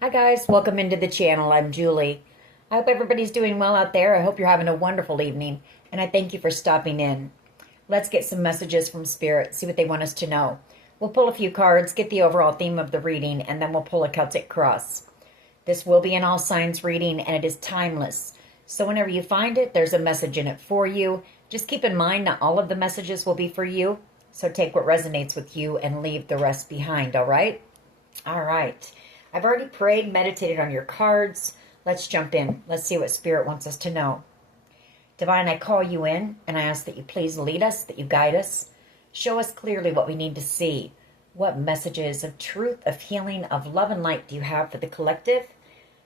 Hi guys, welcome into the channel. I'm Julie. I hope everybody's doing well out there. I hope you're having a wonderful evening, and I thank you for stopping in. Let's get some messages from Spirit, see what they want us to know. We'll pull a few cards, get the overall theme of the reading, and then we'll pull a Celtic cross. This will be an all signs reading, and it is timeless. So whenever you find it, there's a message in it for you. Just keep in mind, not all of the messages will be for you. So take what resonates with you and leave the rest behind, all right? All right. I've already prayed, meditated on your cards. Let's jump in. Let's see what Spirit wants us to know. Divine, I call you in, and I ask that you please lead us, that you guide us. Show us clearly what we need to see. What messages of truth, of healing, of love and light do you have for the collective?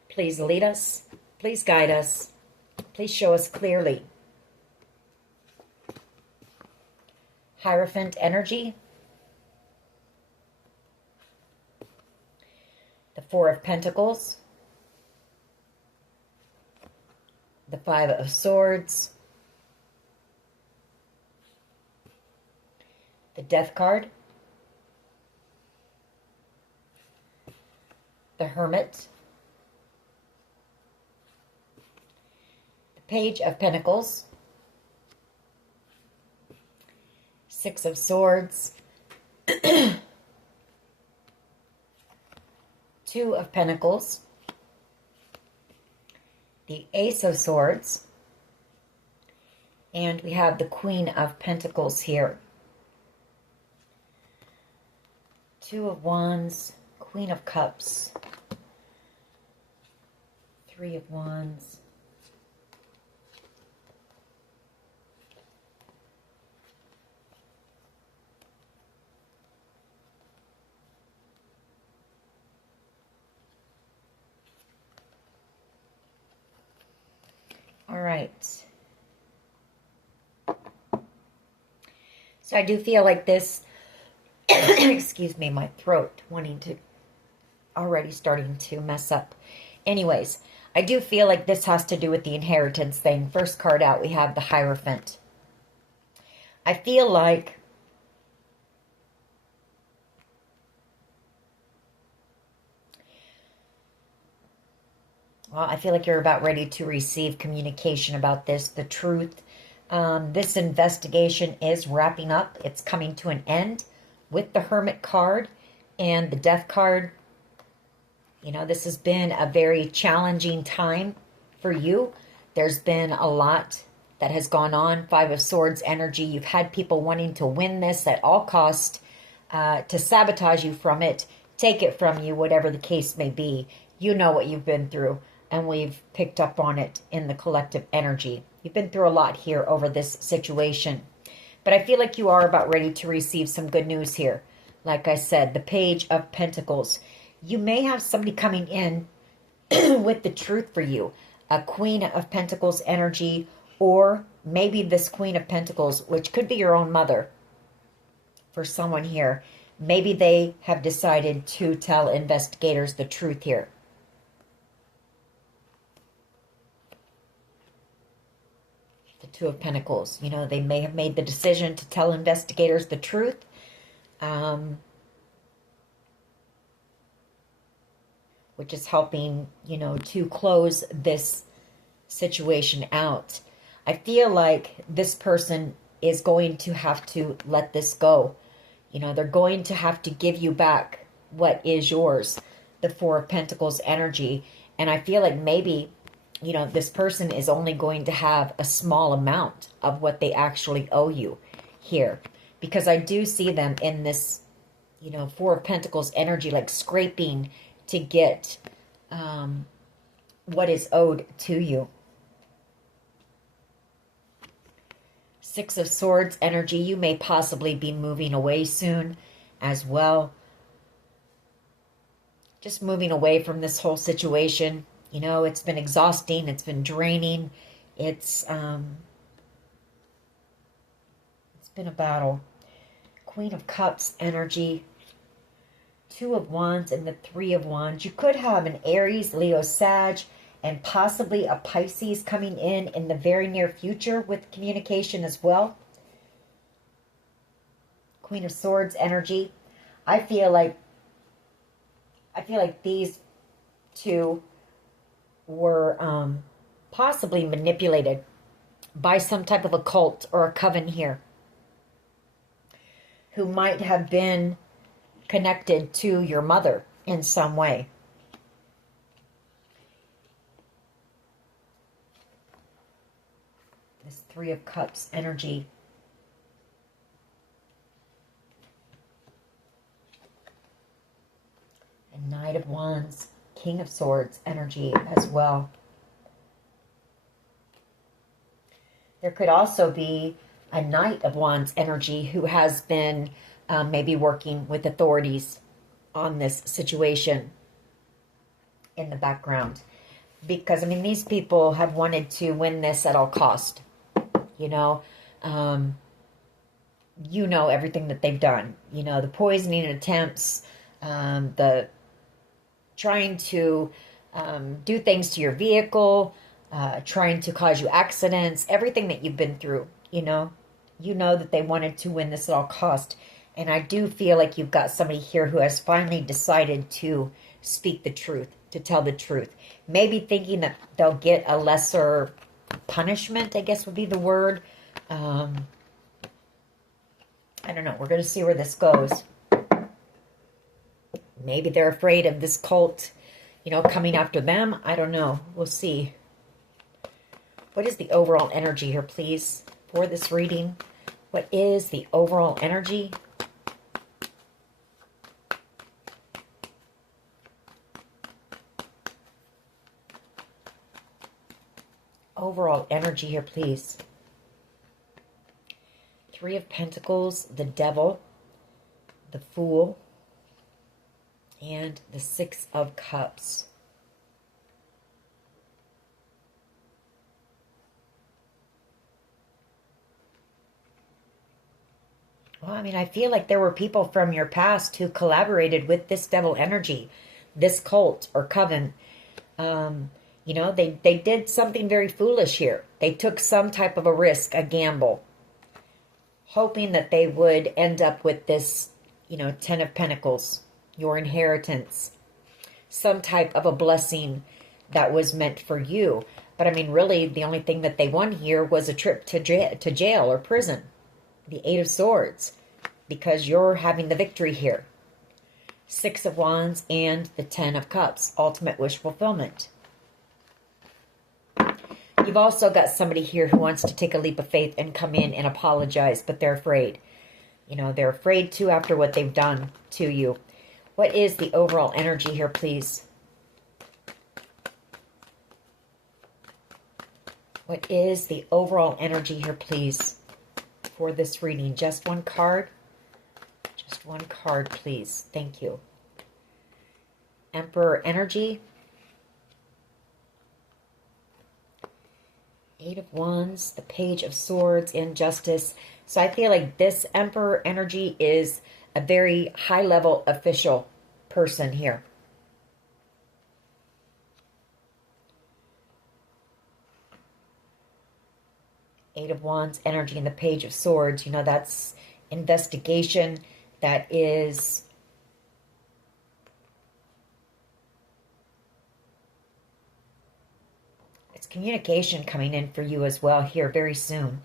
Please lead us. Please guide us. Please show us clearly. Hierophant energy. The Four of Pentacles. The Five of Swords. The Death card. The Hermit. The Page of Pentacles. Six of Swords. Two of Pentacles, the Ace of Swords, and we have the Queen of Pentacles here. Two of Wands, Queen of Cups, Three of Wands, all right. So I do feel like this, excuse me, my throat already starting to mess up. Anyways, I do feel like this has to do with the inheritance thing. First card out, we have the Hierophant. I feel like you're about ready to receive communication about this, the truth. This investigation is wrapping up. It's coming to an end with the Hermit card and the Death card. You know, this has been a very challenging time for you. There's been a lot that has gone on. Five of Swords energy. You've had people wanting to win this at all cost, to sabotage you from it, take it from you, whatever the case may be. You know what you've been through, and we've picked up on it in the collective energy. You've been through a lot here over this situation. But I feel like you are about ready to receive some good news here. Like I said, the Page of Pentacles. You may have somebody coming in with the truth for you. A Queen of Pentacles energy, or maybe this Queen of Pentacles, which could be your own mother for someone here. Maybe they have decided to tell investigators the truth here. The Two of Pentacles. You know, they may have made the decision to tell investigators the truth. Which is helping, you know, to close this situation out. I feel like this person is going to have to let this go. You know, they're going to have to give you back what is yours, the Four of Pentacles energy. And I feel like maybe, you know, this person is only going to have a small amount of what they actually owe you here. Because I do see them in this, you know, Four of Pentacles energy, like scraping to get what is owed to you. Six of Swords energy. You may possibly be moving away soon as well. Just moving away from this whole situation. You know, it's been exhausting. It's been draining. It's been a battle. Queen of Cups energy. Two of Wands and the Three of Wands. You could have an Aries, Leo, Sag, and possibly a Pisces coming in the very near future with communication as well. Queen of Swords energy. I feel like these two were possibly manipulated by some type of a cult or a coven here, who might have been connected to your mother in some way. This Three of Cups energy. And Knight of Wands, King of Swords energy as well. There could also be a Knight of Wands energy who has been maybe working with authorities on this situation in the background. Because, I mean, these people have wanted to win this at all cost. You know, everything that they've done. You know, the poisoning attempts, the trying to do things to your vehicle, trying to cause you accidents, everything that you've been through, you know that they wanted to win this at all cost. And I do feel like you've got somebody here who has finally decided to speak the truth, to tell the truth. Maybe thinking that they'll get a lesser punishment, I guess would be the word. I don't know. We're going to see where this goes. Maybe they're afraid of this cult, coming after them. I don't know. We'll see. What is the overall energy here, please, for this reading? What is the overall energy? Overall energy here, please. Three of Pentacles, the Devil, the Fool, and the Six of Cups. Well, I mean, I feel like there were people from your past who collaborated with this devil energy, this cult or coven. They did something very foolish here. They took some type of a risk, a gamble, hoping that they would end up with this, Ten of Pentacles, your inheritance, some type of a blessing that was meant for you. But I mean, really, the only thing that they won here was a trip to jail or prison. The Eight of Swords, because you're having the victory here. Six of Wands and the Ten of Cups, ultimate wish fulfillment. You've also got somebody here who wants to take a leap of faith and come in and apologize, but they're afraid. They're afraid too after what they've done to you. What is the overall energy here, please? What is the overall energy here, please, for this reading? Just one card? Just one card, please. Thank you. Emperor energy. Eight of Wands, the Page of Swords, and Justice. So I feel like this Emperor energy is a very high-level official person here. Eight of Wands energy and the Page of Swords. That's investigation. That is communication coming in for you as well here very soon.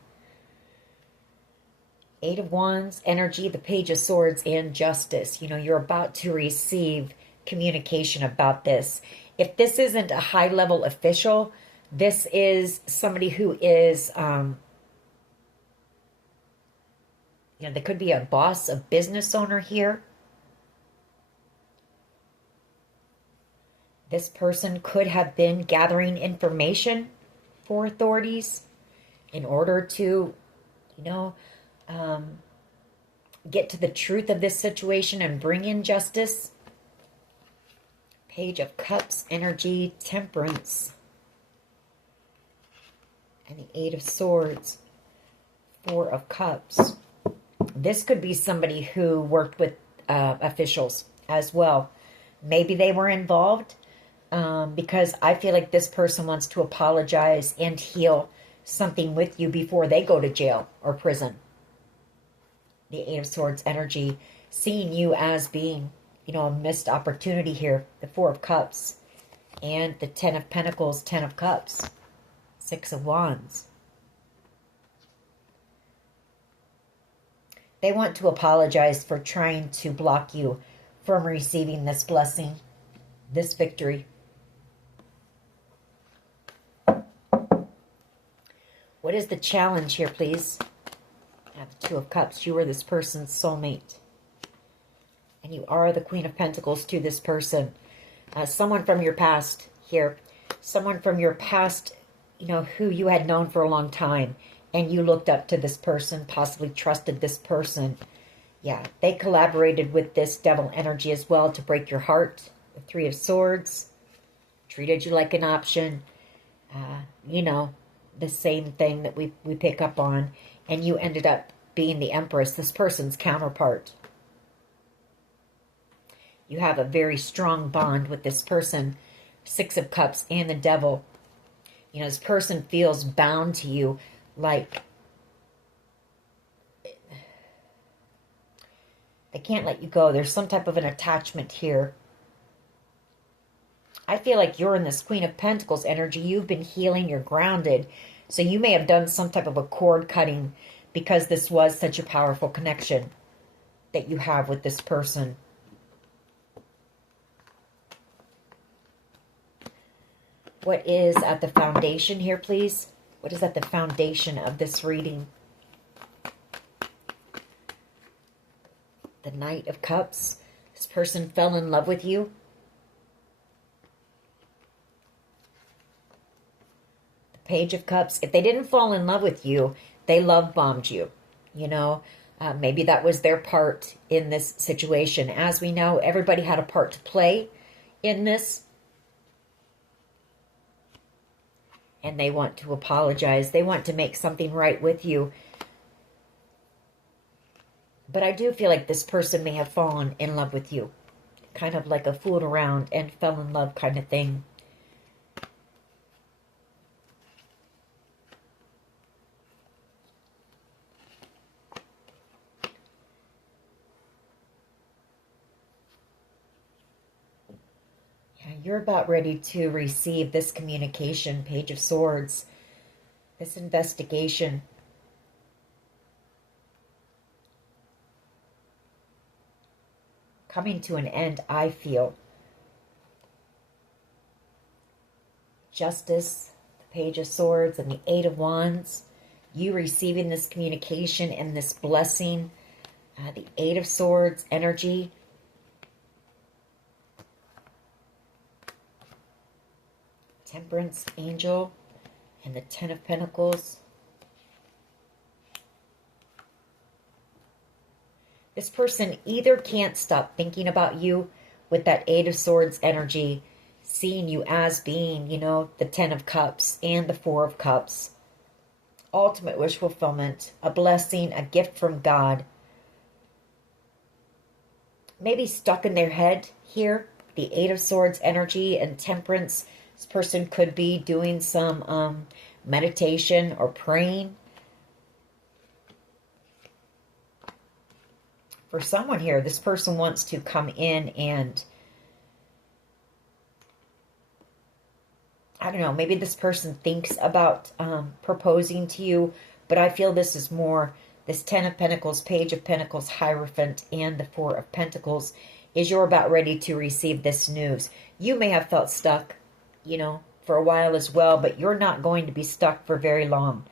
Eight of Wands energy, the Page of Swords, and Justice. You're about to receive communication about this. If this isn't a high-level official, this is somebody who is, there could be a boss, a business owner here. This person could have been gathering information for authorities in order to, get to the truth of this situation and bring in justice. Page of Cups energy, Temperance, and the Eight of Swords, Four of Cups. This could be somebody who worked with officials as well. Maybe they were involved. Because I feel like this person wants to apologize and heal something with you before they go to jail or prison. The Eight of Swords energy, seeing you as being, a missed opportunity here. The Four of Cups. And the Ten of Pentacles, Ten of Cups, Six of Wands. They want to apologize for trying to block you from receiving this blessing, this victory. What is the challenge here, please? I have the Two of Cups. You are this person's soulmate. And you are the Queen of Pentacles to this person. Someone from your past here. Someone from your past, you know, who you had known for a long time. And you looked up to this person, possibly trusted this person. Yeah, they collaborated with this devil energy as well to break your heart. The Three of Swords. Treated you like an option. You know, the same thing that we pick up on. And you ended up being the Empress, this person's counterpart. You have a very strong bond with this person. Six of Cups and the Devil. You know, this person feels bound to you, like they can't let you go. There's some type of an attachment here. I feel like you're in this Queen of Pentacles energy. You've been healing. You're grounded. So you may have done some type of a cord cutting because this was such a powerful connection that you have with this person. What is at the foundation here, please? What is at the foundation of this reading? The Knight of Cups. This person fell in love with you. The Page of Cups. If they didn't fall in love with you, they love bombed you. You know, maybe that was their part in this situation. As we know, everybody had a part to play in this. And they want to apologize. They want to make something right with you. But I do feel like this person may have fallen in love with you. Kind of like a fooled around and fell in love kind of thing. Yeah, you're about ready to receive this communication, Page of Swords. This investigation. Coming to an end, I feel. Justice, the Page of Swords, and the Eight of Wands. You receiving this communication and this blessing. The Eight of Swords energy. Temperance, Angel, and the Ten of Pentacles. This person either can't stop thinking about you with that Eight of Swords energy, seeing you as being, you know, the Ten of Cups and the Four of Cups. Ultimate wish fulfillment, a blessing, a gift from God. Maybe stuck in their head here, the Eight of Swords energy and Temperance. This person could be doing some meditation or praying. For someone here, this person wants to come in and, I don't know, maybe this person thinks about proposing to you, but I feel this is more, this Ten of Pentacles, Page of Pentacles, Hierophant, and the Four of Pentacles, is you're about ready to receive this news. You may have felt stuck, you know, for a while as well, but you're not going to be stuck for very long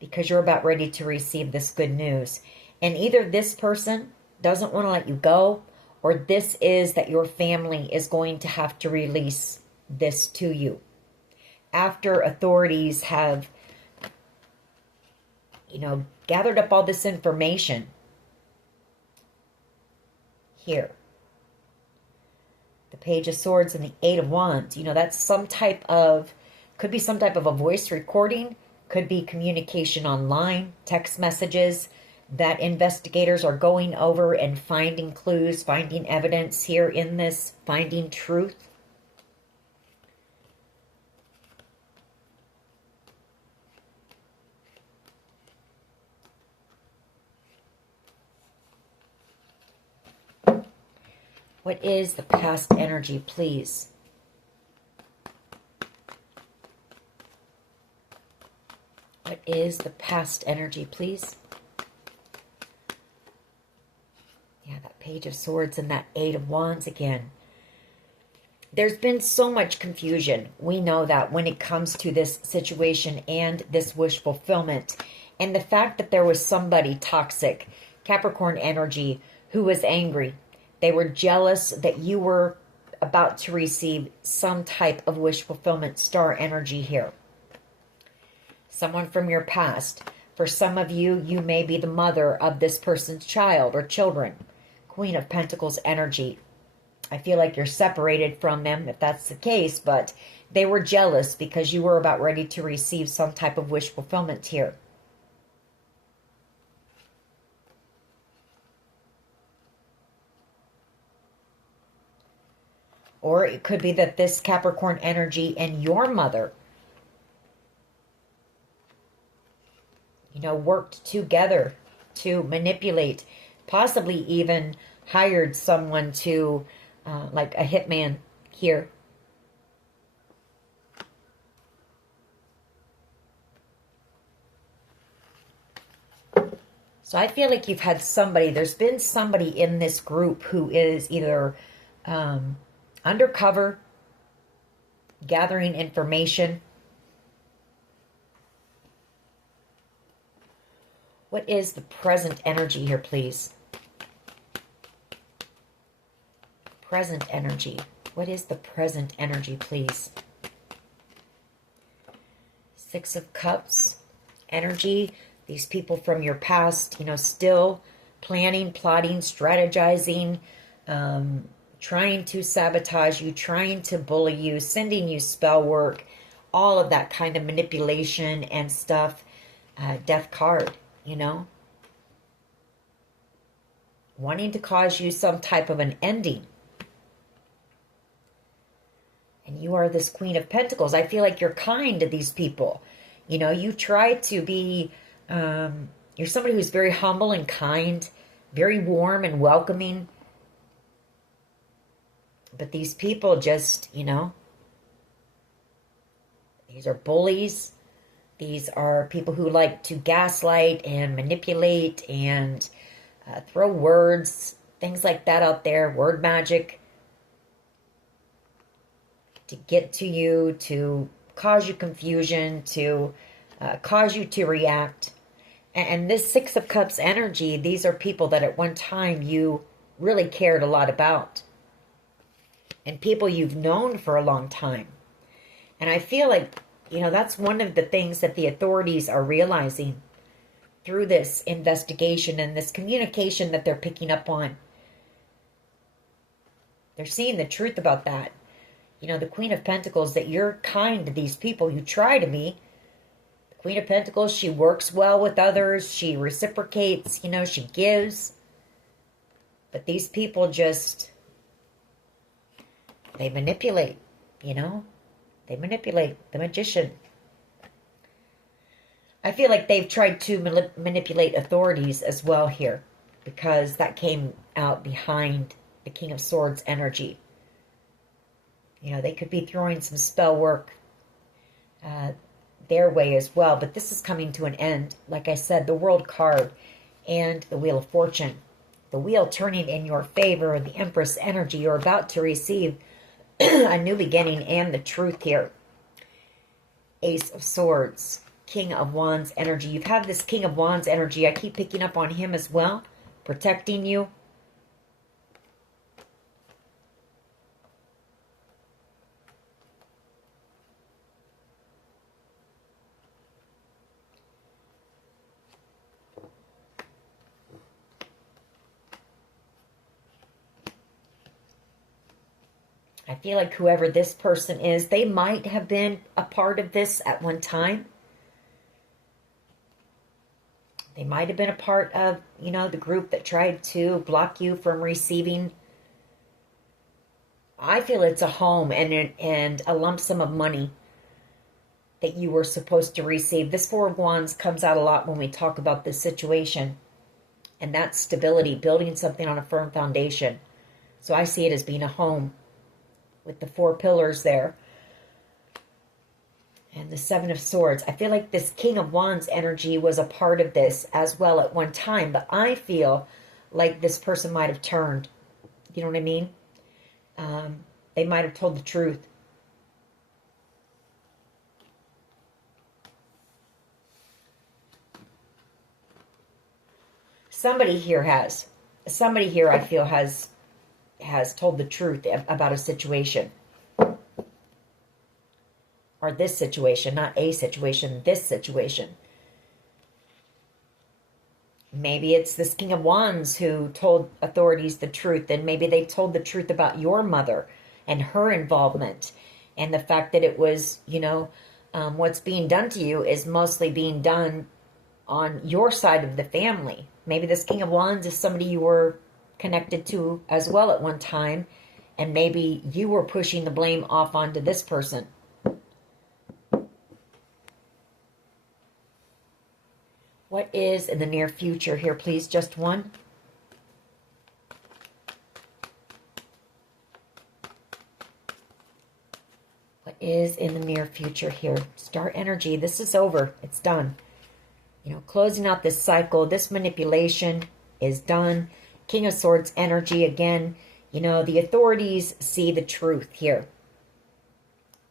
because you're about ready to receive this good news. And either this person doesn't want to let you go, or this is that your family is going to have to release this to you. After authorities have, you know, gathered up all this information here. The Page of Swords and the Eight of Wands. You know, that's some type of, could be some type of a voice recording, could be communication online, text messages, that investigators are going over and finding clues, finding evidence here in this, finding truth. What is the past energy, please? What is the past energy, please? Yeah, that Page of Swords and that Eight of Wands again. There's been so much confusion. We know that when it comes to this situation and this wish fulfillment. And the fact that there was somebody toxic, Capricorn energy, who was angry. They were jealous that you were about to receive some type of wish fulfillment, star energy here. Someone from your past. For some of you, you may be the mother of this person's child or children. Queen of Pentacles energy. I feel like you're separated from them if that's the case, but they were jealous because you were about ready to receive some type of wish fulfillment here. Or it could be that this Capricorn energy and your mother, you know, worked together to manipulate, possibly even hired someone to, like a hitman here. So I feel like you've had somebody, there's been somebody in this group who is either undercover, gathering information. What is the present energy here, please? Present energy. What is the present energy, please? Six of Cups energy. These people from your past, you know, still planning, plotting, strategizing, trying to sabotage you, trying to bully you, sending you spell work, all of that kind of manipulation and stuff. Death card, you know. Wanting to cause you some type of an ending. And you are this Queen of Pentacles. I feel like you're kind to these people. You know, you try to be, you're somebody who's very humble and kind, very warm and welcoming. But these people just, you know, these are bullies. These are people who like to gaslight and manipulate and throw words, things like that out there, word magic, to get to you, to cause you confusion, to cause you to react. And this Six of Cups energy, these are people that at one time you really cared a lot about. And people you've known for a long time. And I feel like, you know, that's one of the things that the authorities are realizing through this investigation and this communication that they're picking up on. They're seeing the truth about that. You know, the Queen of Pentacles, that you're kind to these people. You try to be. The Queen of Pentacles, she works well with others. She reciprocates, you know, she gives. But these people just, they manipulate, you know. They manipulate. The Magician. I feel like they've tried to manipulate authorities as well here. Because that came out behind the King of Swords energy. You know, they could be throwing some spell work their way as well. But this is coming to an end. Like I said, the World card and the Wheel of Fortune. The wheel turning in your favor. The Empress energy. You're about to receive a new beginning and the truth here. Ace of Swords. King of Wands energy. You've had this King of Wands energy. I keep picking up on him as well. Protecting you. I feel like whoever this person is, they might have been a part of this at one time. They might have been a part of, you know, the group that tried to block you from receiving. I feel it's a home and a lump sum of money that you were supposed to receive. This Four of Wands comes out a lot when we talk about this situation. And that's stability, building something on a firm foundation. So I see it as being a home with the four pillars there. And the Seven of Swords. I feel like this King of Wands energy was a part of this as well at one time. But I feel like this person might have turned. You know what I mean? They might have told the truth. Somebody here has. Somebody here I feel has told the truth about a situation. Or this situation, not a situation, this situation. Maybe it's this King of Wands who told authorities the truth, and maybe they told the truth about your mother and her involvement, and the fact that it was, you know, what's being done to you is mostly being done on your side of the family. Maybe this King of Wands is somebody you were connected to as well at one time, and maybe you were pushing the blame off onto this person. What is in the near future here, please? Just one. What is in the near future here? Star energy. This is over. It's done. You know, closing out this cycle. This manipulation is done. King of Swords energy again. You know, the authorities see the truth here.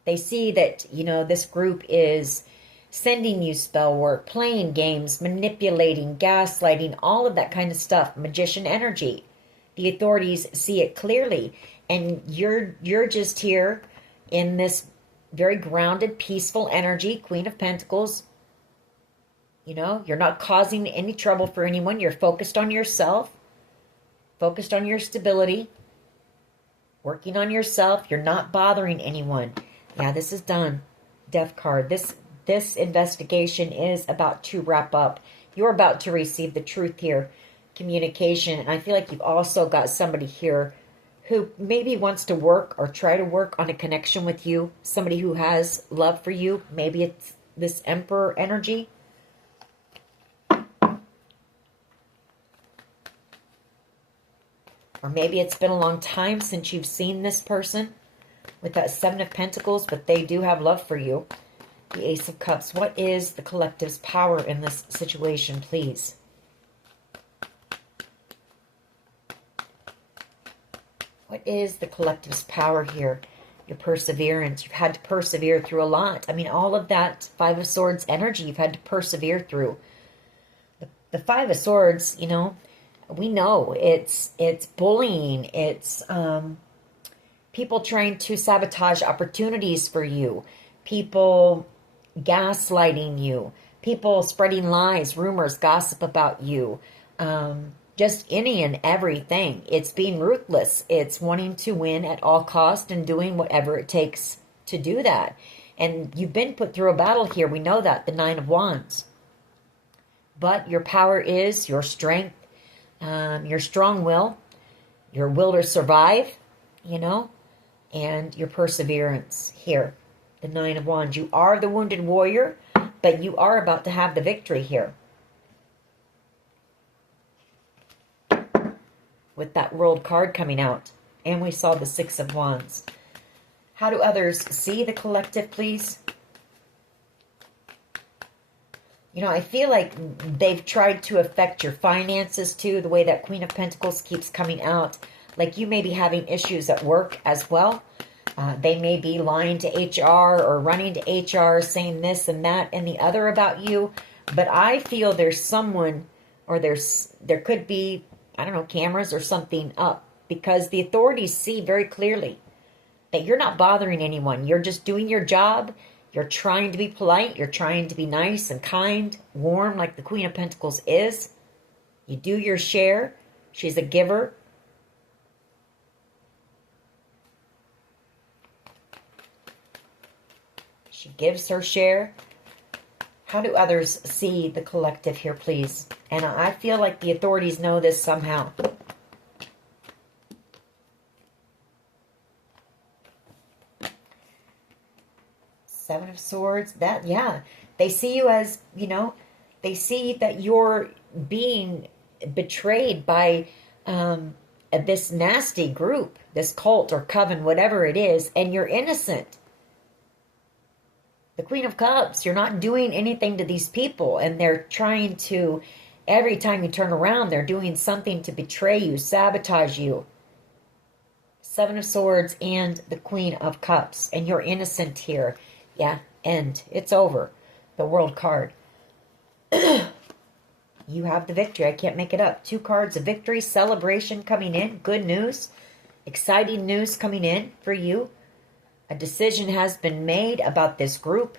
They see that, you know, this group is sending you spell work, playing games, manipulating, gaslighting, all of that kind of stuff. Magician energy. The authorities see it clearly. And you're just here in this very grounded, peaceful energy. Queen of Pentacles. You know, you're not causing any trouble for anyone. You're focused on yourself. Focused on your stability. Working on yourself. You're not bothering anyone. Yeah, this is done. Death card. This investigation is about to wrap up. You're about to receive the truth here. Communication. And I feel like you've also got somebody here who maybe wants to work or try to work on a connection with you. Somebody who has love for you. Maybe it's this Emperor energy. Or maybe it's been a long time since you've seen this person with that Seven of Pentacles, but they do have love for you. The Ace of Cups. What is the collective's power in this situation, please? What is the collective's power here? Your perseverance. You've had to persevere through a lot. I mean, all of that Five of Swords energy you've had to persevere through. The Five of Swords, you know, we know it's bullying. It's people trying to sabotage opportunities for you. People gaslighting you, people spreading lies, rumors, gossip about you, just any and everything. It's being ruthless. It's wanting to win at all cost and doing whatever it takes to do that. And you've been put through a battle here. We know that, the Nine of Wands. But your power is your strength, your strong will, your will to survive, you know, and your perseverance here. The Nine of Wands. You are the wounded warrior, but you are about to have the victory here. With that World card coming out. And we saw the Six of Wands. How do others see the collective, please? You know, I feel like they've tried to affect your finances too, the way that Queen of Pentacles keeps coming out. Like you may be having issues at work as well. They may be lying to HR or running to HR saying this and that and the other about you. But I feel there's someone, or there could be, I don't know, cameras or something up. Because the authorities see very clearly that you're not bothering anyone. You're just doing your job. You're trying to be polite. You're trying to be nice and kind, warm like the Queen of Pentacles is. You do your share. She's a giver. She gives her share. How do others see the collective here, please? And I feel like the authorities know this somehow. Seven of Swords. That, yeah. They see you as, you know, they see that you're being betrayed by this nasty group, this cult or coven, whatever it is, and you're innocent. The Queen of Cups, you're not doing anything to these people, and they're trying to, every time you turn around, they're doing something to betray you, sabotage you. Seven of Swords and the Queen of Cups, and you're innocent here. Yeah, end. It's over. The World card. You have the victory. I can't make it up. 2 cards of victory, celebration coming in, good news, exciting news coming in for you. A decision has been made about this group.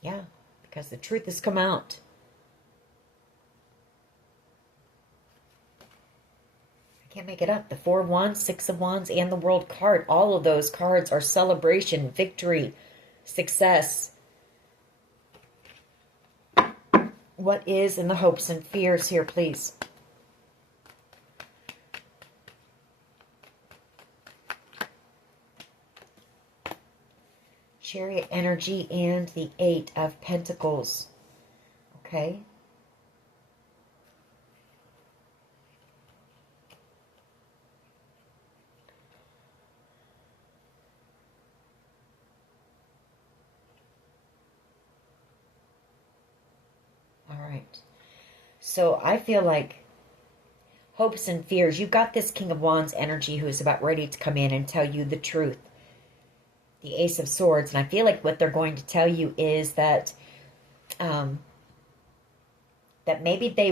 Yeah, because the truth has come out. I can't make it up. The 4 of Wands, 6 of Wands, and the World card. All of those cards are celebration, victory, success. What is in the hopes and fears here, please? Chariot energy and the 8 of Pentacles. Okay. All right. So I feel like hopes and fears. You've got this King of Wands energy who is about ready to come in and tell you the truth. The Ace of Swords. And I feel like what they're going to tell you is that that maybe they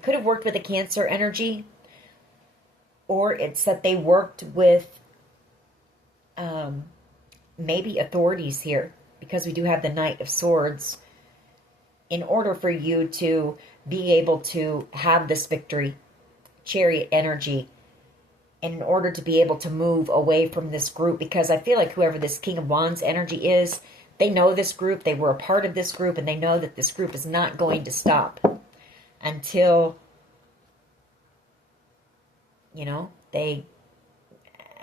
could have worked with a Cancer energy, or it's that they worked with maybe authorities here, because we do have the Knight of Swords, in order for you to be able to have this victory, Chariot energy, and in order to be able to move away from this group, because I feel like whoever this King of Wands energy is, they know this group, they were a part of this group, and they know that this group is not going to stop until, you know,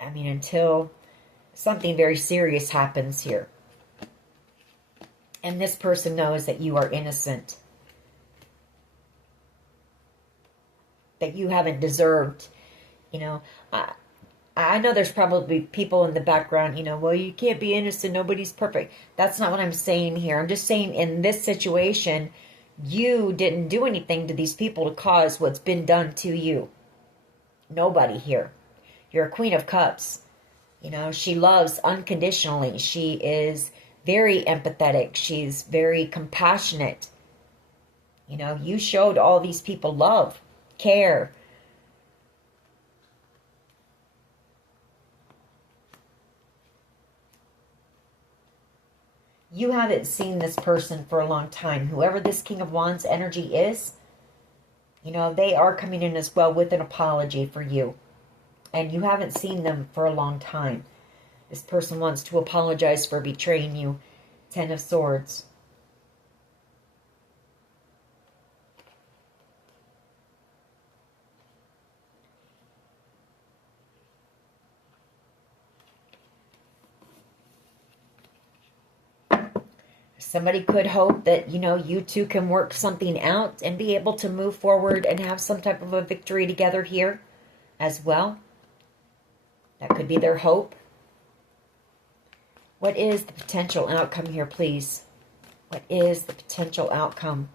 until something very serious happens here. And this person knows that you are innocent, that you haven't deserved, you know. I know there's probably people in the background, you know, well, you can't be innocent, nobody's perfect. That's not what I'm saying here. I'm just saying in this situation, you didn't do anything to these people to cause what's been done to you. Nobody here. You're a Queen of Cups. You know, she loves unconditionally. She is very empathetic. She's very compassionate. You know, you showed all these people love, care. You haven't seen this person for a long time. Whoever this King of Wands energy is, you know, they are coming in as well with an apology for you. And you haven't seen them for a long time. This person wants to apologize for betraying you. 10 of Swords. Somebody could hope that, you know, you two can work something out and be able to move forward and have some type of a victory together here as well. That could be their hope. What is the potential outcome here, please? What is the potential outcome?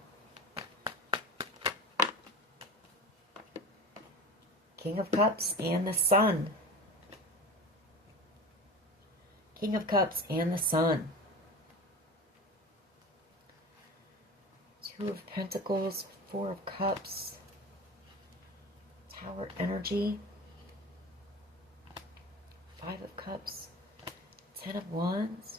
King of Cups and the Sun. King of Cups and the Sun. 2 of Pentacles, 4 of Cups. Tower energy. 5 of Cups. 10 of Wands.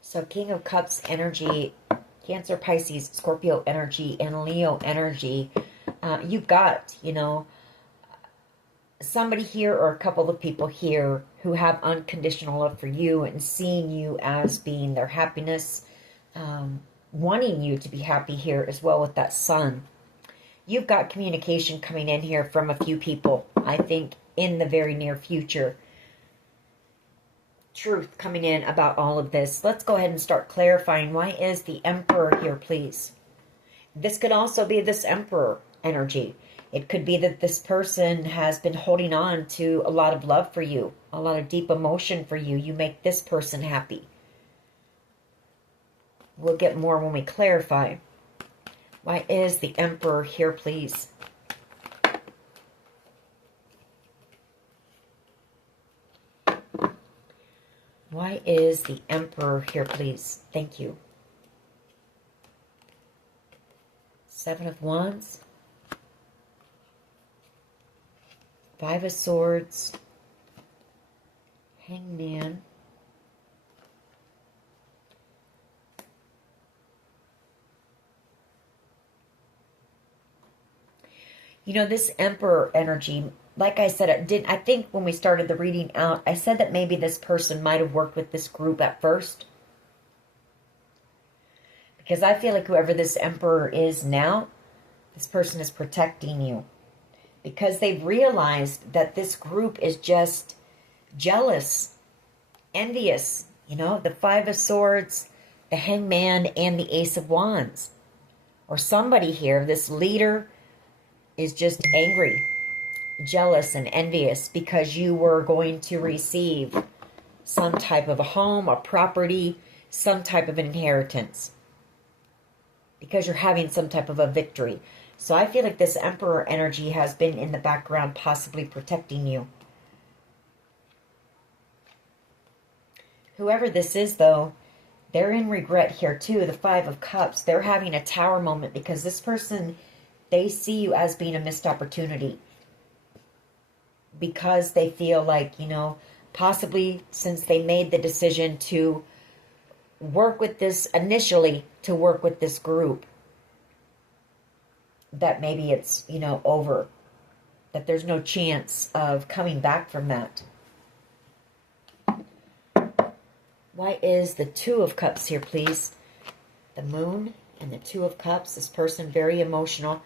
So King of Cups energy, Cancer, Pisces, Scorpio energy, and Leo energy. You've got, you know, somebody here or a couple of people here who have unconditional love for you and seeing you as being their happiness, wanting you to be happy here as well with that Sun. You've got communication coming in here from a few people, I think, in the very near future. Truth coming in about all of this. Let's go ahead and start clarifying. Why is the Emperor here, please? This could also be this Emperor energy. It could be that this person has been holding on to a lot of love for you, a lot of deep emotion for you. You make this person happy. We'll get more when we clarify. Why is the Emperor here, please? Why is the Emperor here, please? Thank you. Seven of Wands. Five of Swords. Hangman. You know, this Emperor energy, like I said, I think when we started the reading out, I said that maybe this person might have worked with this group at first. Because I feel like whoever this Emperor is now, this person is protecting you. Because they've realized that this group is just jealous, envious. You know, the Five of Swords, the Hangman, and the Ace of Wands. Or somebody here, this leader, is just angry, jealous, and envious because you were going to receive some type of a home, a property, some type of inheritance. Because you're having some type of a victory. So I feel like this Emperor energy has been in the background, possibly protecting you. Whoever this is, though, they're in regret here, too. The Five of Cups. They're having a tower moment because this person, they see you as being a missed opportunity. Because they feel like, you know, possibly since they made the decision to work with this, initially to work with this group, that maybe it's, you know, over. That there's no chance of coming back from that. Why is the Two of Cups here, please? The Moon and the Two of Cups. This person, very emotional.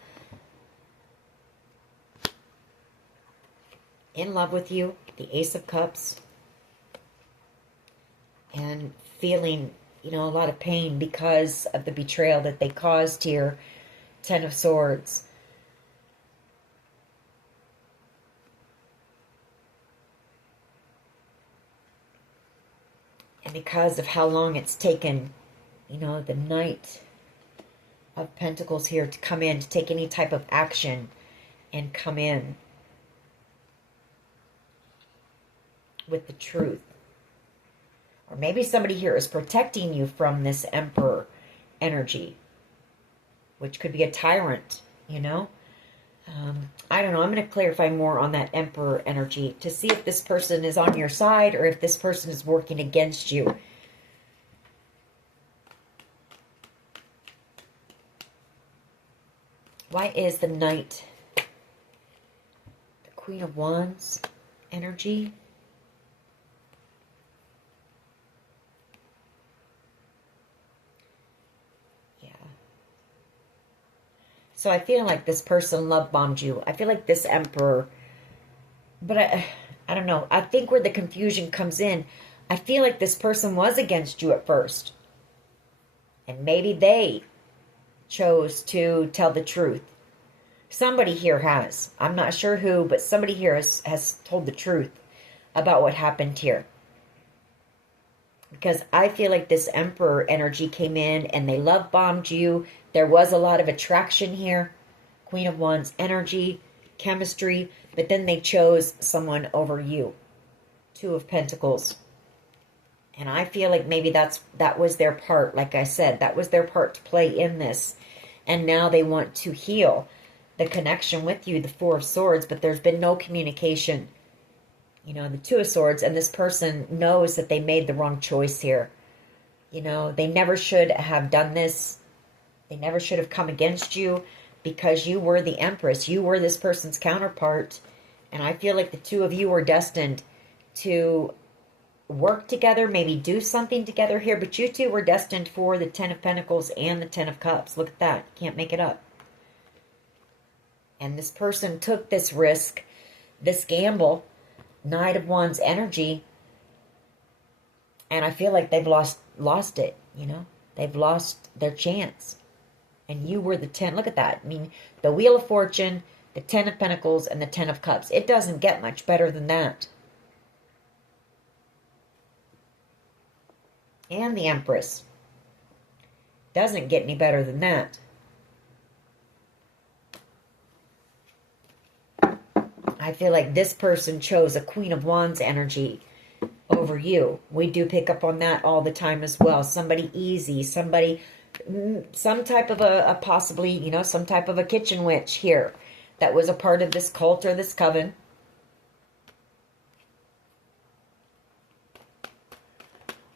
In love with you. The Ace of Cups. And feeling, you know, a lot of pain because of the betrayal that they caused here. Ten of Swords. And because of how long it's taken, you know, the Knight of Pentacles here to come in, to take any type of action and come in with the truth. Or maybe somebody here is protecting you from this Emperor energy, which could be a tyrant, you know. I don't know. I'm going to clarify more on that Emperor energy to see if this person is on your side or if this person is working against you. Why is the Knight, the Queen of Wands energy? So I feel like this person love bombed you. I feel like this Emperor, but I don't know. I think where the confusion comes in, I feel like this person was against you at first. And maybe they chose to tell the truth. Somebody here has. I'm not sure who, but somebody here has told the truth about what happened here. Because I feel like this Emperor energy came in and they love bombed you. There was a lot of attraction here. Queen of Wands energy, chemistry. But then they chose someone over you. Two of Pentacles. And I feel like maybe that was their part. Like I said, that was their part to play in this. And now they want to heal the connection with you. The Four of Swords. But there's been no communication. You know, the Two of Swords, and this person knows that they made the wrong choice here. You know, they never should have done this. They never should have come against you because you were the Empress. You were this person's counterpart. And I feel like the two of you were destined to work together, maybe do something together here. But you two were destined for the Ten of Pentacles and the Ten of Cups. Look at that. Can't make it up. And this person took this risk, this gamble, Knight of Wands energy, and I feel like they've lost it, you know? They've lost their chance. And you were the 10. Look at that. I mean, the Wheel of Fortune, the 10 of Pentacles, and the 10 of Cups. It doesn't get much better than that. And the Empress. Doesn't get any better than that. I feel like this person chose a Queen of Wands energy over you. We do pick up on that all the time as well. Somebody easy, somebody, some type of a possibly, you know, some type of a kitchen witch here that was a part of this cult or this coven.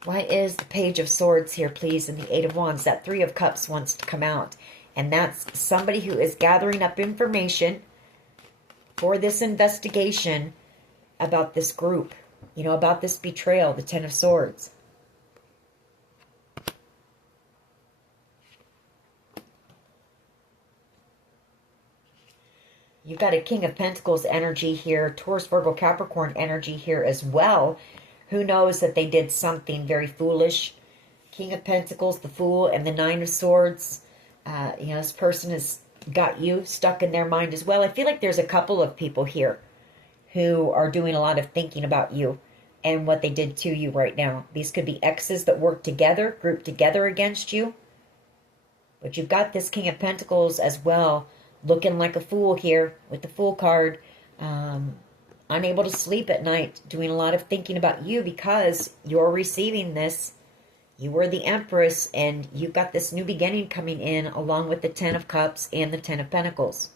Why is the Page of Swords here, please, and the Eight of Wands? That Three of Cups wants to come out. And that's somebody who is gathering up information for this investigation about this group. You know, about this betrayal, the Ten of Swords. You've got a King of Pentacles energy here, Taurus, Virgo, Capricorn energy here as well. Who knows that they did something very foolish. King of Pentacles, the Fool, and the Nine of Swords. You know, this person has got you stuck in their mind as well. I feel like there's a couple of people here who are doing a lot of thinking about you and what they did to you right now. These could be exes that work together, grouped together against you. But you've got this King of Pentacles as well, looking like a fool here with the Fool card. Unable to sleep at night, doing a lot of thinking about you because you're receiving this. You were the Empress, and you've got this new beginning coming in along with the Ten of Cups and the Ten of Pentacles.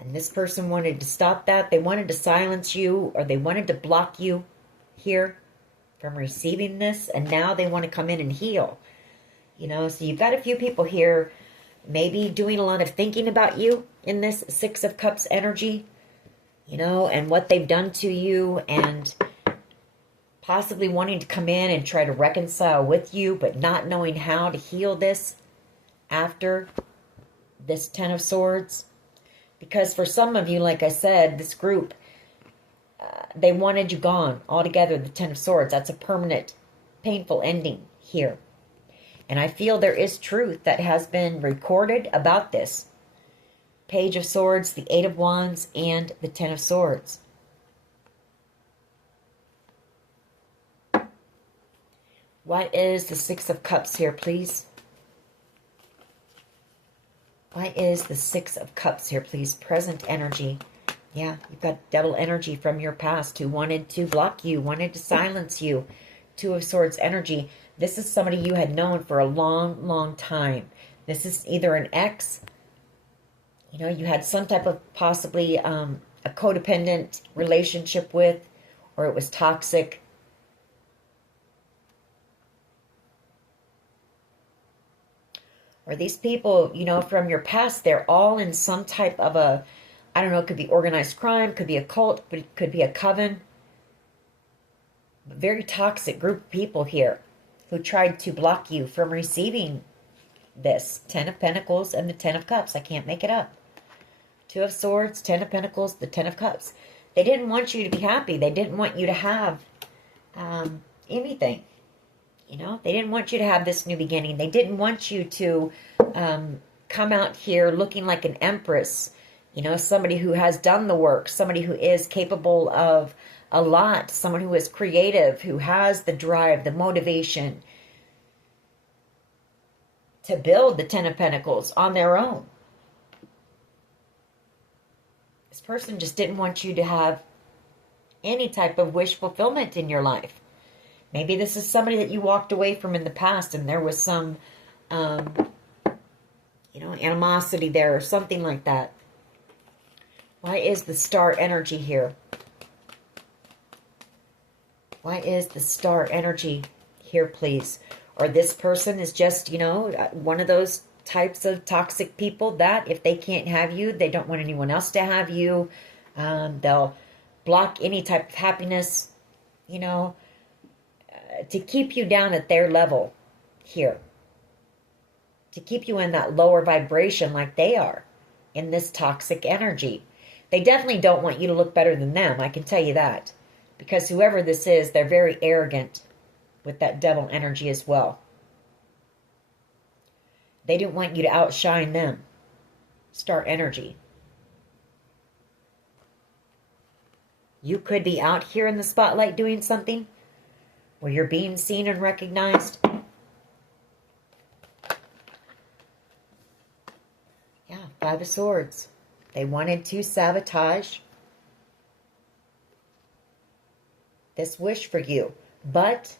And this person wanted to stop that. They wanted to silence you, or they wanted to block you here from receiving this. And now they want to come in and heal. You know, so you've got a few people here maybe doing a lot of thinking about you in this Six of Cups energy. You know, and what they've done to you, and possibly wanting to come in and try to reconcile with you, but not knowing how to heal this after this Ten of Swords. Because for some of you, like I said, this group, they wanted you gone altogether, the Ten of Swords. That's a permanent, painful ending here. And I feel there is truth that has been recorded about this. Page of Swords, the Eight of Wands, and the Ten of Swords. What is the Six of Cups here, please? Why is the Six of Cups here, please? Present energy. Yeah, you've got devil energy from your past who wanted to block you, wanted to silence you. Two of Swords energy. This is somebody you had known for a long, long time. This is either an ex. You know, you had some type of possibly a codependent relationship with, or it was toxic. Or these people, you know, from your past, they're all in some type of a, I don't know, it could be organized crime, could be a cult, but it could be a coven. A very toxic group of people here who tried to block you from receiving this. Ten of Pentacles and the Ten of Cups. I can't make it up. Two of Swords, Ten of Pentacles, the Ten of Cups. They didn't want you to be happy. They didn't want you to have anything. You know, they didn't want you to have this new beginning. They didn't want you to come out here looking like an empress. You know, somebody who has done the work. Somebody who is capable of a lot. Someone who is creative. Who has the drive, the motivation to build the Ten of Pentacles on their own. This person just didn't want you to have any type of wish fulfillment in your life. Maybe this is somebody that you walked away from in the past and there was some, you know, animosity there or something like that. Why is the Star energy here? Why is the Star energy here, please? Or this person is just, you know, one of those types of toxic people that if they can't have you, they don't want anyone else to have you. They'll block any type of happiness, you know, to keep you down at their level here. to keep you in that lower vibration like they are in this toxic energy. They definitely don't want you to look better than them, I can tell you that. Because whoever this is, they're very arrogant with that devil energy as well. They didn't want you to outshine them. Star energy. You could be out here in the spotlight doing something where you're being seen and recognized. Yeah, Five of Swords. They wanted to sabotage this wish for you. But,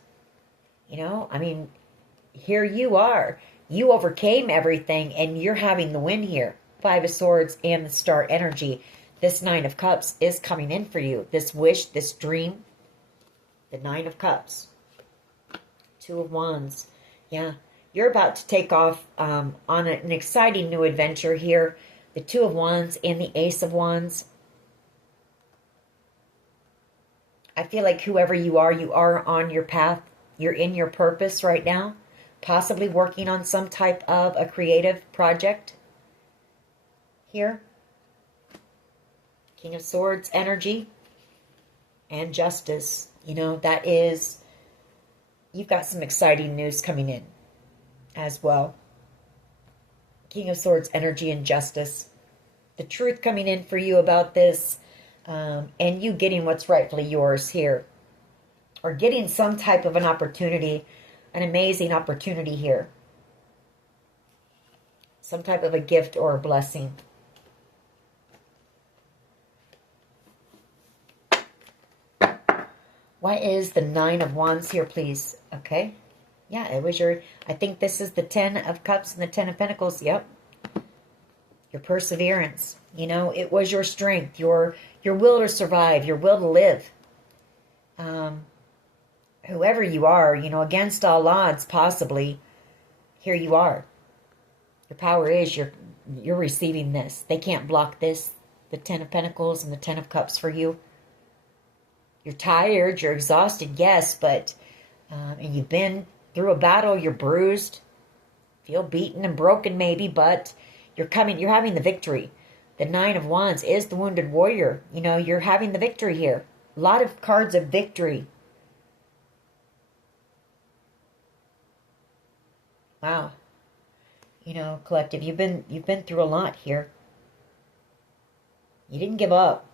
you know, I mean, here you are. You overcame everything and you're having the win here. Five of Swords and the Star energy. This Nine of Cups is coming in for you. This wish, this dream. The Nine of Cups. Two of Wands. Yeah, you're about to take off on an exciting new adventure here. The Two of Wands and the Ace of Wands. I feel like whoever you are on your path. You're in your purpose right now. Possibly working on some type of a creative project here. King of Swords energy and Justice. You know, that is, you've got some exciting news coming in as well. King of Swords energy and Justice. The truth coming in for you about this, and you getting what's rightfully yours here. Or getting some type of an opportunity, an amazing opportunity here. Some type of a gift or a blessing. Why is the Nine of Wands here, please? Okay. Yeah, it was your... I think this is the Ten of Cups and the Ten of Pentacles. Yep. Your perseverance. You know, it was your strength. Your will to survive. Your will to live. Whoever you are, you know, against all odds, possibly, here you are. Your power is you're receiving this. They can't block this. The Ten of Pentacles and the Ten of Cups for you. You're tired, you're exhausted, yes, but, and you've been through a battle, you're bruised, feel beaten and broken maybe, but you're having the victory. The Nine of Wands is the wounded warrior. You know, you're having the victory here. A lot of cards of victory. Wow. You know, collective, you've been through a lot here. You didn't give up,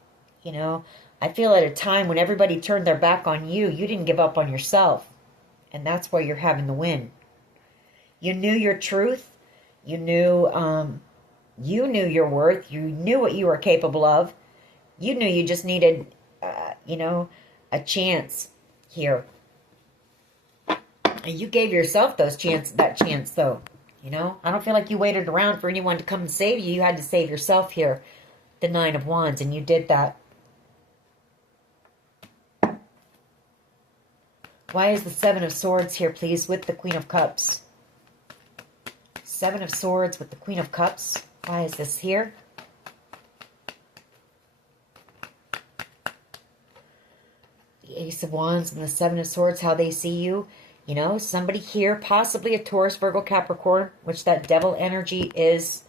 you know. I feel at a time when everybody turned their back on you, you didn't give up on yourself. And that's why you're having the win. You knew your truth. You knew your worth. You knew what you were capable of. You knew you just needed, you know, a chance here. And you gave yourself that chance, though. You know, I don't feel like you waited around for anyone to come and save you. You had to save yourself here. The Nine of Wands, and you did that. Why is the Seven of Swords here, please, with the Queen of Cups? Seven of Swords with the Queen of Cups. Why is this here? The Ace of Wands and the Seven of Swords, how they see you. You know, somebody here, possibly a Taurus, Virgo, Capricorn, which that devil energy is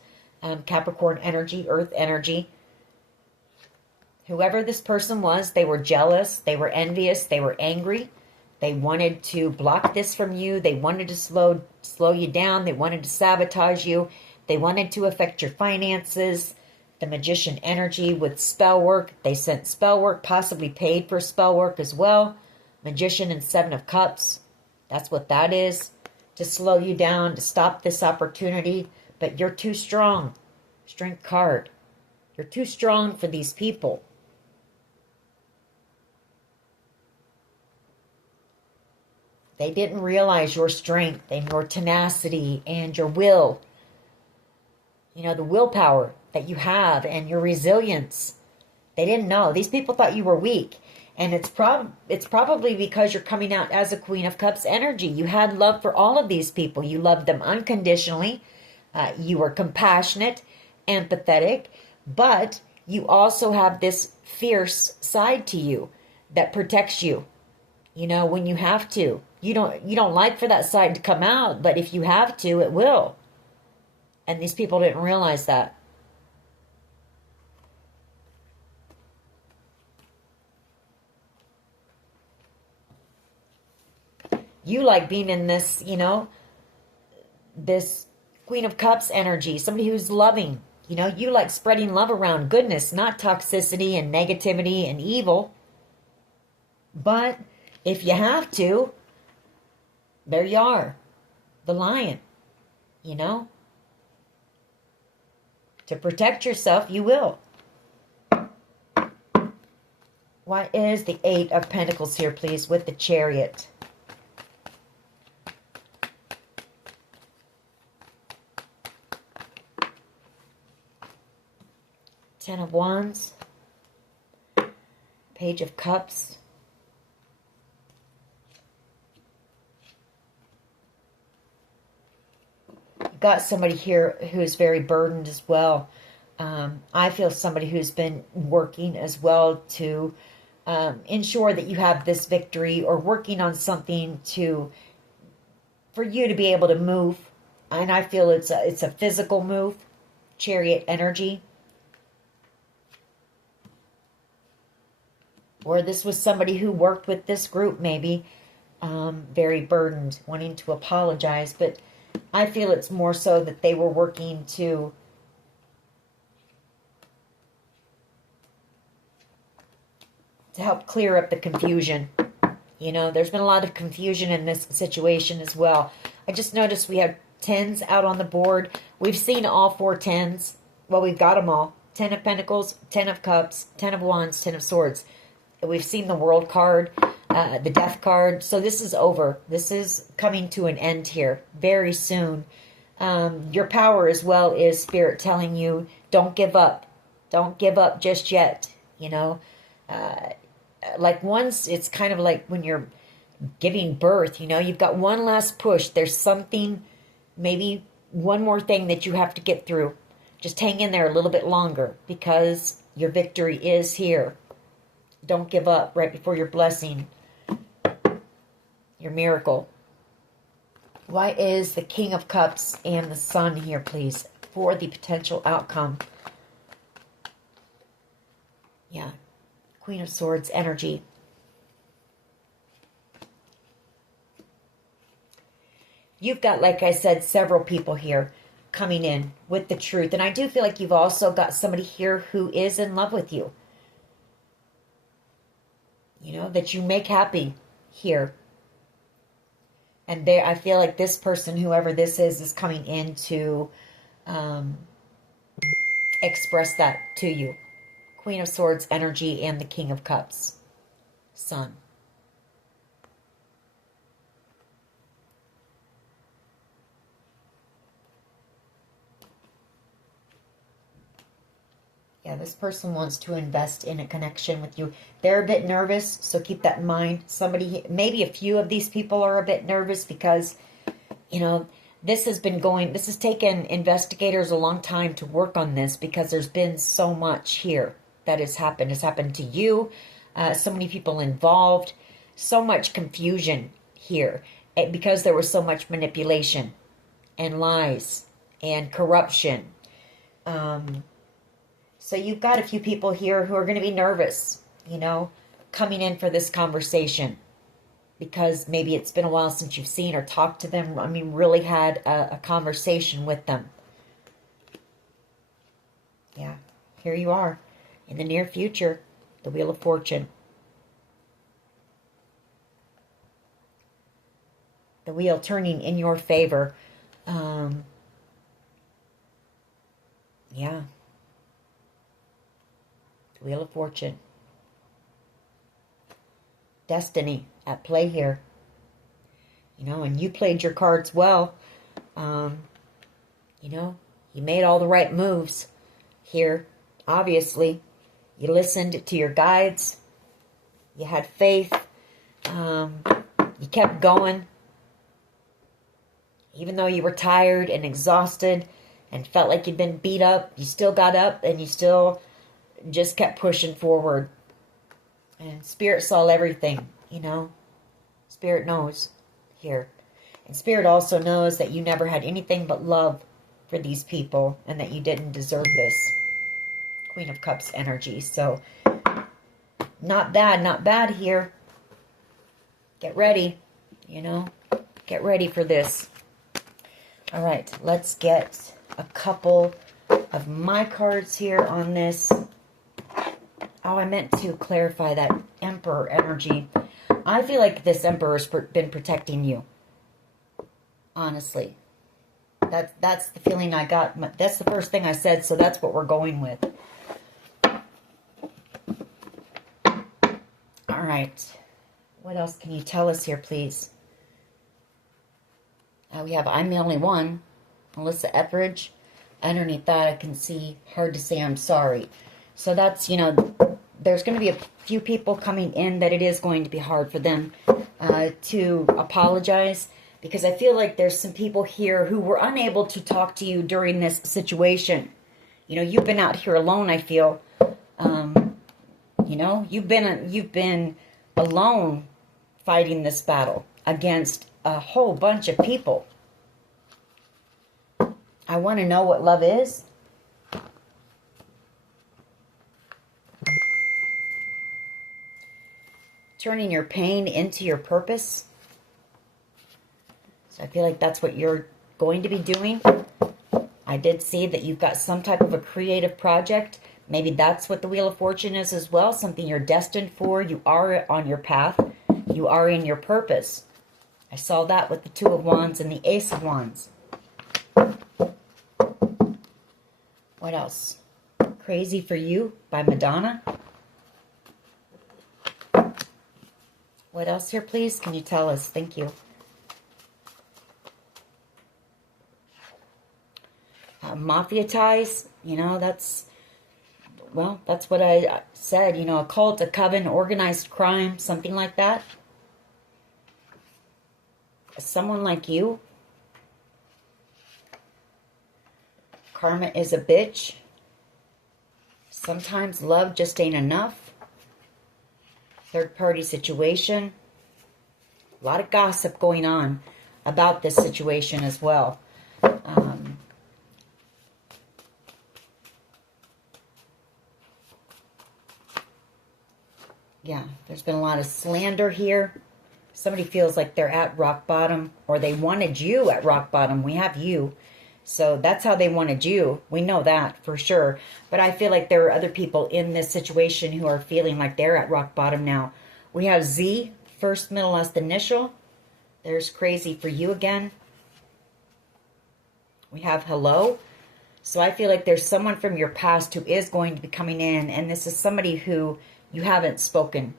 Capricorn energy, earth energy. Whoever this person was, they were jealous, they were envious, they were angry. They wanted to block this from you. They wanted to slow you down. They wanted to sabotage you. They wanted to affect your finances. The Magician energy with spell work. They sent spell work, possibly paid for spell work as well. Magician and Seven of Cups. That's what that is. To slow you down, to stop this opportunity. But you're too strong. Strength card. You're too strong for these people. They didn't realize your strength and your tenacity and your will. You know, the willpower that you have and your resilience. They didn't know. These people thought you were weak. And it's probably because you're coming out as a Queen of Cups energy. You had love for all of these people. You loved them unconditionally. You were compassionate, empathetic. But you also have this fierce side to you that protects you. You know, when you have to. You don't like for that side to come out, but if you have to, it will. And these people didn't realize that. You like being in this, this Queen of Cups energy, somebody who's loving. You like spreading love around, goodness, not toxicity and negativity and evil. But if you have to, there you are, the lion, To protect yourself, you will. What is the Eight of Pentacles here, please, with the Chariot? Ten of Wands. Page of Cups. You've got somebody here who's very burdened as well. I feel somebody who's been working as well to ensure that you have this victory, or working on something for you to be able to move. And I feel it's a physical move. Chariot energy. Or this was somebody who worked with this group, maybe, very burdened, wanting to apologize. But I feel it's more so that they were working to help clear up the confusion. There's been a lot of confusion in this situation as well. I just noticed we have tens out on the board. We've seen all four tens. Well, we've got them all. 10 of Pentacles, 10 of Cups, 10 of Wands, 10 of Swords. We've seen the World card, the Death card. So this is over. This is coming to an end here very soon. Your power as well is Spirit telling you, don't give up. Don't give up just yet. Like once, it's kind of like when you're giving birth, you've got one last push. There's something, maybe one more thing that you have to get through. Just hang in there a little bit longer, because your victory is here. Don't give up right before your blessing, your miracle. Why is the King of Cups and the Sun here, please, for the potential outcome? Yeah. Queen of Swords energy. You've got, like I said, several people here coming in with the truth. And I do feel like you've also got somebody here who is in love with you. That you make happy here. And I feel like this person, whoever this is coming in to express that to you. Queen of Swords energy and the King of Cups. Sun. Yeah, this person wants to invest in a connection with you. They're a bit nervous, so keep that in mind. Maybe a few of these people are a bit nervous because, this has taken investigators a long time to work on this, because there's been so much here that has happened. It's happened to you, so many people involved, so much confusion here, because there was so much manipulation and lies and corruption. So you've got a few people here who are going to be nervous, coming in for this conversation, because maybe it's been a while since you've seen or talked to them. Really had a conversation with them. Yeah, here you are. In the near future, the Wheel of Fortune. The wheel turning in your favor. Yeah. Wheel of Fortune. Destiny at play here. And you played your cards well. You made all the right moves here. Obviously, you listened to your guides. You had faith. You kept going. Even though you were tired and exhausted and felt like you'd been beat up, you still got up and you still just kept pushing forward. And Spirit saw everything, Spirit knows here. And Spirit also knows that you never had anything but love for these people and that you didn't deserve this. Queen of Cups energy. So, not bad here. Get ready, you know. Get ready for this. All right, let's get a couple of my cards here on this. Oh, I meant to clarify that Emperor energy. I feel like this Emperor has been protecting you. Honestly. That's the feeling I got. That's the first thing I said, so that's what we're going with. All right. What else can you tell us here, please? We have I'm the Only One. Melissa Etheridge. Underneath that, I can see hard to say I'm sorry. So that's, you know, there's going to be a few people coming in that it is going to be hard for them to apologize. Because I feel like there's some people here who were unable to talk to you during this situation. You know, you've been out here alone, I feel. You know, you've been alone fighting this battle against a whole bunch of people. I want to know what love is. Turning your pain into your purpose. So I feel like that's what you're going to be doing. I did see that you've got some type of a creative project. Maybe that's what the Wheel of Fortune is as well. Something you're destined for. You are on your path. You are in your purpose. I saw that with the Two of Wands and the Ace of Wands. What else? Crazy for You by Madonna. What else here, please? Can you tell us? Thank you. Mafia ties, you know, that's what I said, you know, a cult, a coven, organized crime, something like that. Someone like you. Karma is a bitch. Sometimes love just ain't enough. Third party situation. A lot of gossip going on about this situation as well. Yeah, there's been a lot of slander here. Somebody feels like they're at rock bottom, or they wanted you at rock bottom. We have you. So that's how they wanted you. We know that for sure. But I feel like there are other people in this situation who are feeling like they're at rock bottom now. We have Z, first, middle, last initial. There's Crazy for You again. We have Hello. So I feel like there's someone from your past who is going to be coming in. And this is somebody who you haven't spoken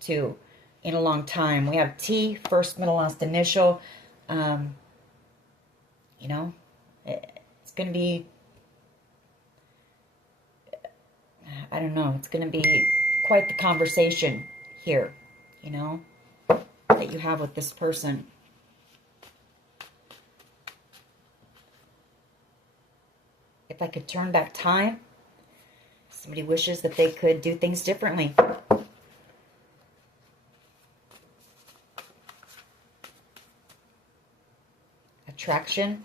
to in a long time. We have T, first, middle, last initial. You know, it's going to be, I don't know, it's going to be quite the conversation here, you know, that you have with this person. If I could turn back time, somebody wishes that they could do things differently. Attraction.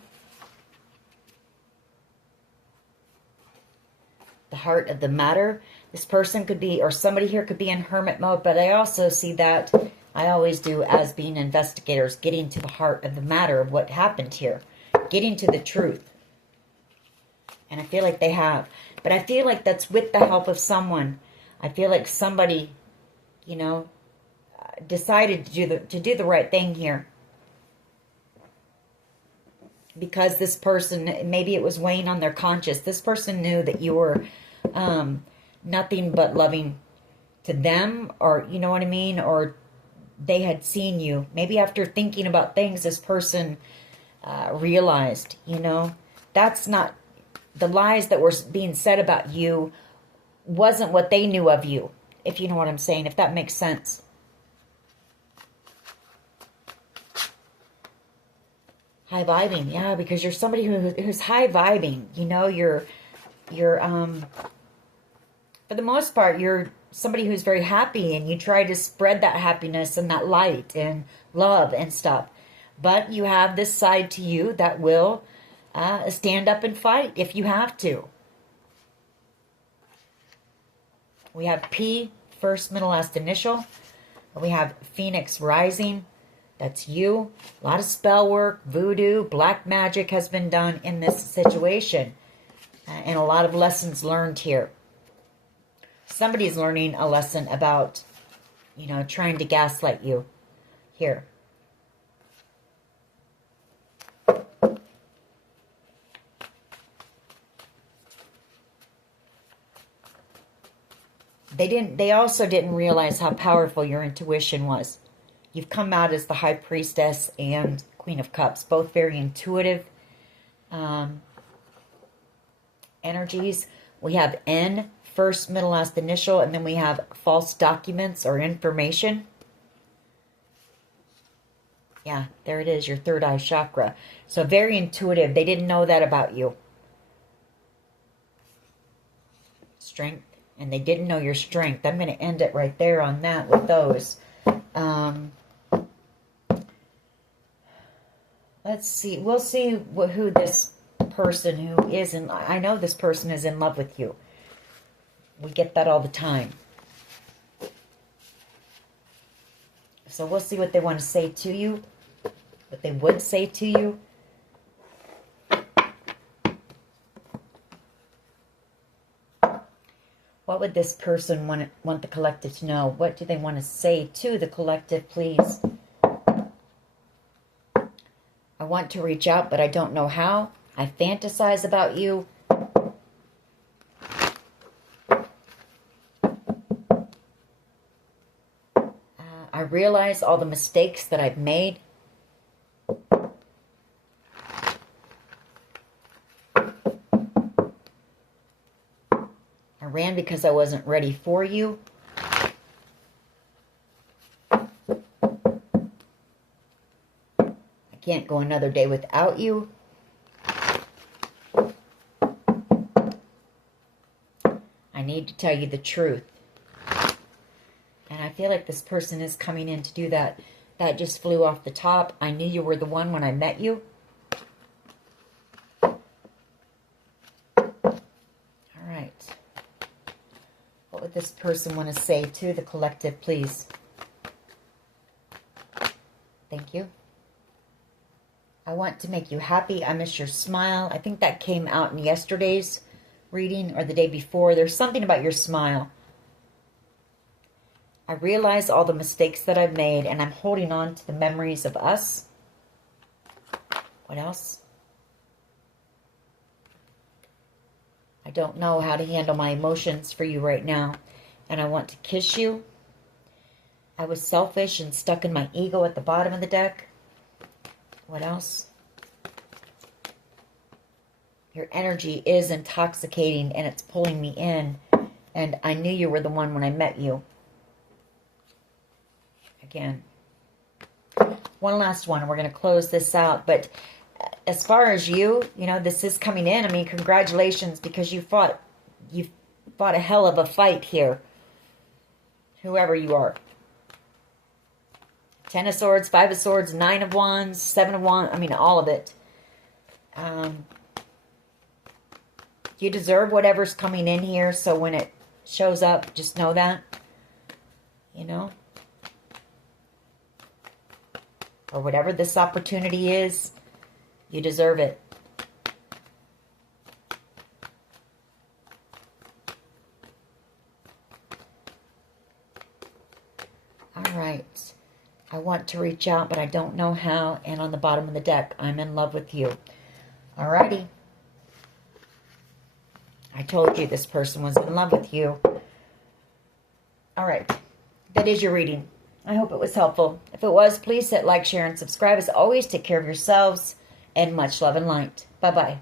The heart of the matter. This person could be, or somebody here could be in hermit mode, but I also see that, I always do as being investigators, getting to the heart of the matter of what happened here. Getting to the truth. And I feel like they have. But I feel like that's with the help of someone. I feel like somebody, you know, decided to do the right thing here. Because this person, maybe it was weighing on their conscience. This person knew that you were nothing but loving to them, or, you know what I mean? Or they had seen you. Maybe after thinking about things, this person realized, you know, that's not, the lies that were being said about you wasn't what they knew of you, if you know what I'm saying, if that makes sense. High vibing, yeah, because you're somebody who's high vibing, you know, you're for the most part, you're somebody who's very happy, and you try to spread that happiness and that light and love and stuff. But you have this side to you that will stand up and fight if you have to. We have P, first, middle, last initial. We have Phoenix rising. That's you. A lot of spell work, voodoo, black magic has been done in this situation. And a lot of lessons learned here. Somebody's learning a lesson about, you know, trying to gaslight you here. They also didn't realize how powerful your intuition was. You've come out as the High Priestess and Queen of Cups, both very intuitive energies. We have N, first, middle, last initial, and then we have false documents or information. Yeah, there it is, your third eye chakra. So very intuitive. They didn't know that about you. Strength. And they didn't know your strength. I'm going to end it right there on that with those. Let's see. We'll see who this person who is in... I know this person is in love with you. We get that all the time. So we'll see what they want to say to you. What they would say to you. What would this person want the collective to know? What do they want to say to the collective, please? I want to reach out, but I don't know how. I fantasize about you. I realize all the mistakes that I've made. I ran because I wasn't ready for you. I can't go another day without you. I need to tell you the truth. And I feel like this person is coming in to do that. That just flew off the top. I knew you were the one when I met you. All right. What would this person want to say to the collective, please? Thank you. I want to make you happy. I miss your smile. I think that came out in yesterday's reading or the day before. There's something about your smile. I realize all the mistakes that I've made, and I'm holding on to the memories of us. What else? I don't know how to handle my emotions for you right now, and I want to kiss you. I was selfish and stuck in my ego at the bottom of the deck. What else? Your energy is intoxicating, and it's pulling me in, and I knew you were the one when I met you. Again. One last one. We're going to close this out. But as far as you, you know, this is coming in. I mean, congratulations, because you fought a hell of a fight here. Whoever you are. 10 of Swords, 5 of Swords, 9 of Wands, 7 of Wands. I mean, all of it. You deserve whatever's coming in here. So when it shows up, just know that. You know. Or whatever this opportunity is, you deserve it. All right. I want to reach out, but I don't know how. And on the bottom of the deck, I'm in love with you. All righty. I told you this person was in love with you. All right. That is your reading. I hope it was helpful. If it was, please hit like, share, and subscribe. As always, take care of yourselves, and much love and light. Bye-bye.